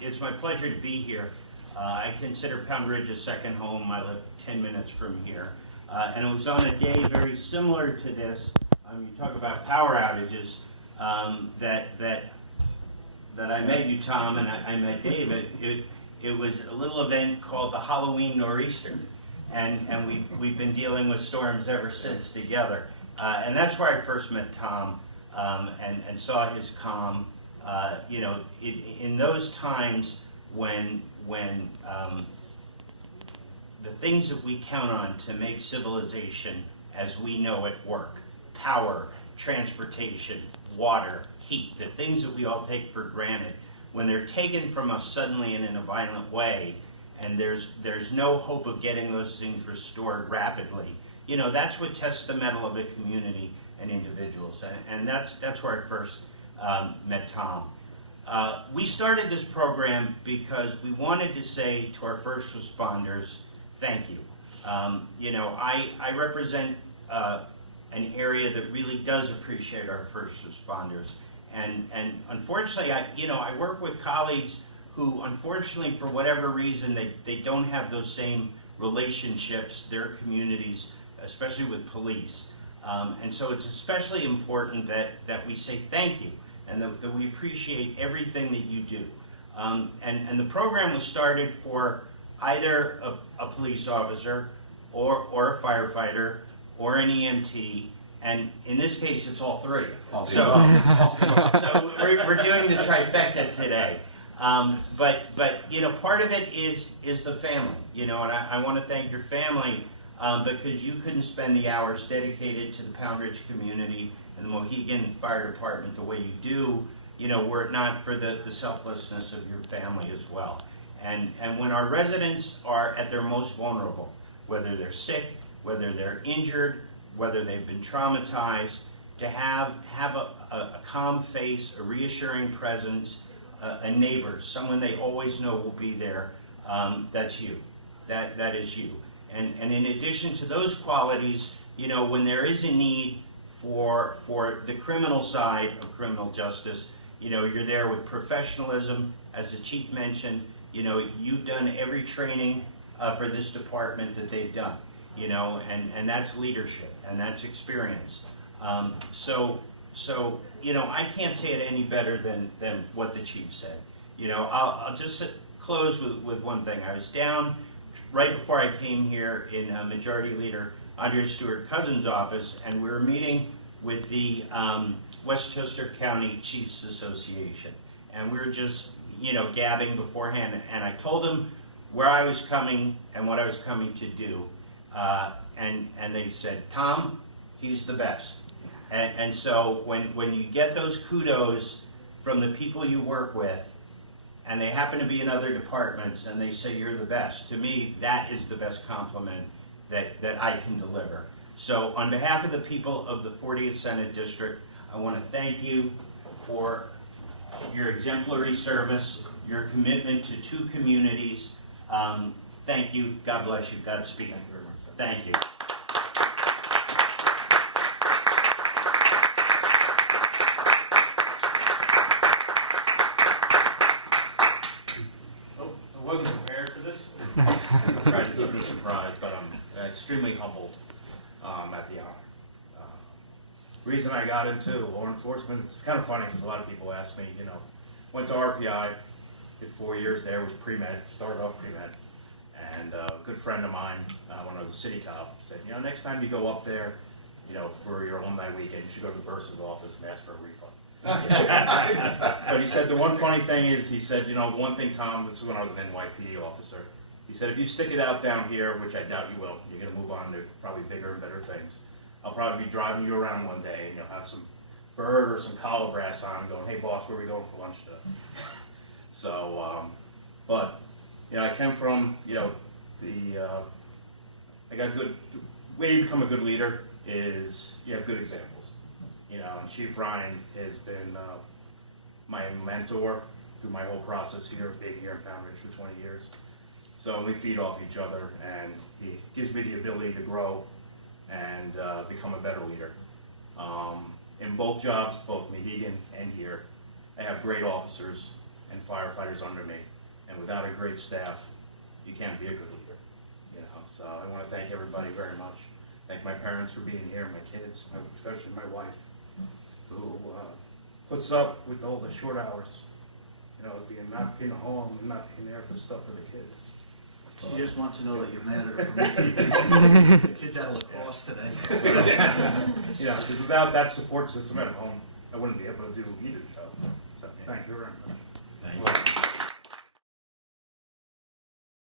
It's my pleasure to be here. I consider Pound Ridge a second home. I live 10 minutes from here. And it was on a day very similar to this. You talk about power outages, that I met you, Tom, and I met David. It was a little event called the Halloween Nor'easter. And we've been dealing with storms ever since together. And that's where I first met Tom and saw his calm. You know, in those times when the things that we count on to make civilization as we know it work, power, transportation, water, heat, the things that we all take for granted, when they're taken from us suddenly and in a violent way, and there's no hope of getting those things restored rapidly, you know, that's what tests the mettle of a community and individuals. And that's where I first met Tom. We started this program because we wanted to say to our first responders, thank you. You know, I represent an area that really does appreciate our first responders. And unfortunately, I work with colleagues who, unfortunately, for whatever reason, they don't have those same relationships, their communities, especially with police. And so it's especially important that we say thank you and that we appreciate everything that you do. And the program was started for either a police officer or a firefighter or an EMT, and in this case it's all three. So we're doing the trifecta today. But you know, part of it is the family, you know, and I want to thank your family because you couldn't spend the hours dedicated to the Pound Ridge community and the Mohegan Fire Department the way you do, you know, were it not for the selflessness of your family as well. And when our residents are at their most vulnerable, whether they're sick, whether they're injured, whether they've been traumatized, to have a calm face, a reassuring presence, a neighbor, someone they always know will be there, that's you. That is you. And in addition to those qualities, you know, when there is a need for the criminal side of criminal justice, you know, you're there with professionalism. As the chief mentioned, you know, you've done every training for this department that they've done, you know, and that's leadership and that's experience. So you know, I can't say it any better than what the chief said. You know, I'll just close with one thing. I was down right before I came here in Majority Leader Andrea Stewart Cousins' office, and we were meeting with the Westchester County Chiefs Association, and we were just, you know, gabbing beforehand, and I told them where I was coming and what I was coming to do, and they said, Tom, he's the best. And so when you get those kudos from the people you work with, and they happen to be in other departments, and they say you're the best, to me, that is the best compliment that I can deliver. So on behalf of the people of the 40th Senate District, I want to thank you for your exemplary service, your commitment to two communities. Thank you. God bless you. Godspeed. Thank you very much. Thank you. I wasn't prepared for this. I tried to keep it a surprise, but I'm extremely humbled at the honor. Reason I got into law enforcement, it's kind of funny because a lot of people ask me, you know, went to RPI, did 4 years there, was pre-med, started off pre-med, and a good friend of mine, when I was a city cop, said, you know, next time you go up there, you know, for your alumni weekend, you should go to the bursar's office and ask for a refund. But he said the one funny thing is, he said, you know, one thing, Tom, this is when I was an NYPD officer, he said, if you stick it out down here, which I doubt you will, you're going to move on to probably bigger and better things, I'll probably be driving you around one day and you'll have some bird or some collar brass on going, hey boss, where are we going for lunch today? So, but, you know, I came from, you know, I got good, the way you become a good leader is you have good examples. You know, and Chief Ryan has been my mentor through my whole process here, being here in Pound Ridge for 20 years. So we feed off each other, and he gives me the ability to grow and become a better leader. In both jobs, both Mohegan and here, I have great officers and firefighters firefighters under me, and without a great staff, you can't be a good leader. You know, so I want to thank everybody very much. Thank my parents for being here, my kids, especially my wife, who puts up with all the short hours. You know, not being home, not being there for stuff for the kids. She just wants to know that you're mad at her for making the kids out of lacrosse today. Yeah, because without that support system at home, I wouldn't be able to do either job. So, thank you very much.